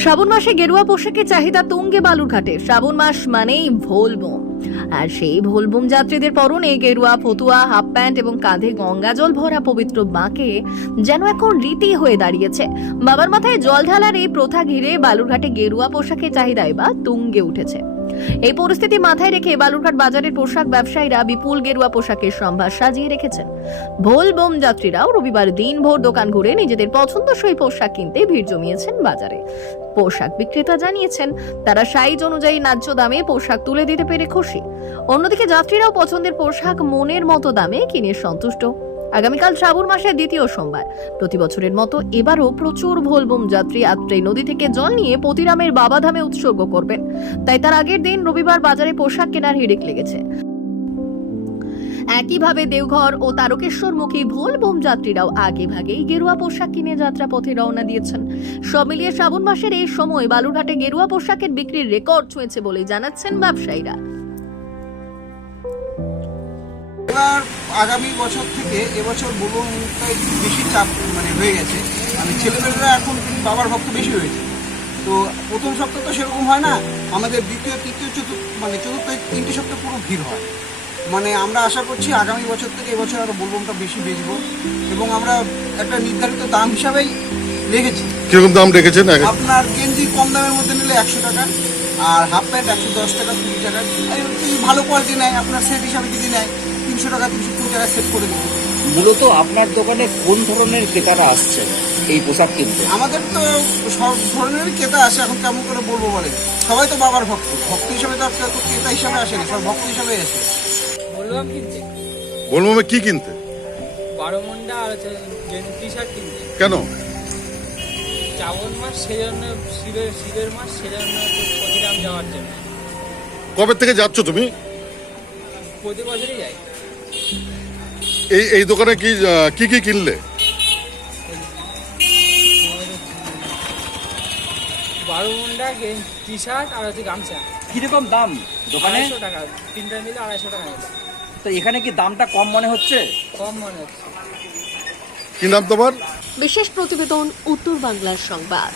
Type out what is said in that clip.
শ্রাবণ মাসে গেরুয়া পোশাকের চাহিদা তুঙ্গে বালুরঘাটে। শ্রাবণ মাস মানেই ভোলবম আর সেই ভোলবম যাত্রীদের পরনে গেরুয়া, ফতুয়া, হাফ প্যান্ট এবং কাঁধে গঙ্গা জল ভরা পবিত্র বাঁকে যেন এখন রীতি হয়ে দাঁড়িয়েছে। বাবার মাথায় জল ঢালার এই প্রথা ঘিরে বালুরঘাটে গেরুয়া পোশাকের চাহিদা এবার তুঙ্গে উঠেছে। এই পরিস্থিতি মাথায় রেখে বালুরঘাট বাজারের পোশাক ব্যবসায়ীরা বিপুল গেরুয়া পোশাকের সম্ভার সাজিয়ে রেখেছেন। ভোল বোম যাত্রীরাও রবিবার দিনভর দোকান ঘুরে নিজেদের পছন্দসই পোশাক কিনতে ভিড় জমিয়েছেন বাজারে। পোশাক বিক্রেতা জানিয়েছেন, তারা সাইজ অনুযায়ী ন্যায্য দামে পোশাক তুলে দিতে পেরে খুশি। অন্যদিকে যাত্রীরাও পছন্দের পোশাক মনের মতো দামে কিনে সন্তুষ্ট। আগামীকাল শ্রাবণ মাসের দ্বিতীয় সোমবার। প্রতি বছরের মতো এবারও প্রচুর ভোলবোম যাত্রী আত্রেই নদী থেকে জল নিয়ে পতিরামের বাবাধামে উৎসর্গ করবেন। তাই তার আগের দিন রবিবার বাজারে পোশাক কেনার হিড়িক লেগেছে। একইভাবে দেওঘর ও তারকেশ্বরমুখী ভোল বোম যাত্রীরাও আগে ভাগেই গেরুয়া পোশাক কিনে যাত্রা পথে রওনা দিয়েছেন। সব মিলিয়ে শ্রাবণ মাসের এই সময় বালুরঘাটে গেরুয়া পোশাকের বিক্রির রেকর্ড ছুঁয়েছে বলে জানাচ্ছেন ব্যবসায়ীরা। আগামী বছর থেকে এবছর বলুনটা একটু বেশি চাপ মানে হয়ে গেছে। মানে ছেলেমেয়েরা এখন বাবার ভক্ত বেশি হয়েছে তো প্রথম সপ্তাহ তো সেরকম হয় না আমাদের দ্বিতীয় তৃতীয় চতুর্থ মানে চতুর্থ তিনটে সপ্তাহ পুরো ভিড় হয়। মানে আমরা আশা করছি আগামী বছর থেকে এবছর আরও বলবমটা বেশি বেচবো এবং আমরা একটা নির্ধারিত দাম হিসাবেই রেখেছি। কীরকম দাম রেখেছেন? আপনার গেঞ্জি কম দামের মধ্যে নিলে একশো টাকা আর হাফ প্যান্ট একশো দশ টাকা কুড়ি টাকা। ভালো কোয়ালিটি নেয় আপনার সেট হিসাবে যদি নেয় তিনশো টাকা তিনশো কুড়ি টাকা সেট করে দেবো। মূলত আপনার দোকানে কোন ধরনের ক্রেতারা আসছে এই পোশাক কিনতে? আমাদের তো সব ধরনেরই ক্রেতা আসে এখন কেমন করে বলব বলে সবাই তো বাবার ভক্ত। ভক্ত হিসাবে তো আপনার তো ক্রেতা হিসাবে আসেনি সব ভক্ত হিসাবে আসে। বললাম কিনতে বলব কি কিনতে? বারো মন্ডা আর হচ্ছে টি শার্ট কিনতে কেন? শ্রাবণ মাস সেজন্য শিবের শিবের মাস সেজন্য তো প্রতিরাম যাওয়ার জন্য। কবে থেকে যাচ্ছ তুমি? প্রতি বছরই যাই। এই এই দোকানে কি কি কি কিনলে? বারো মন্ডা টি শার্ট আর হচ্ছে গামছা। কীরকম দাম দোকানে? আড়াইশো টাকা। তিনটা মিলে আড়াইশো টাকা তো এখানে কি দামটা কম মনে হচ্ছে? কম মনে হচ্ছে। কি নাম তোমার? বিশেষ প্রতিবেদন উত্তর বাংলার সংবাদ।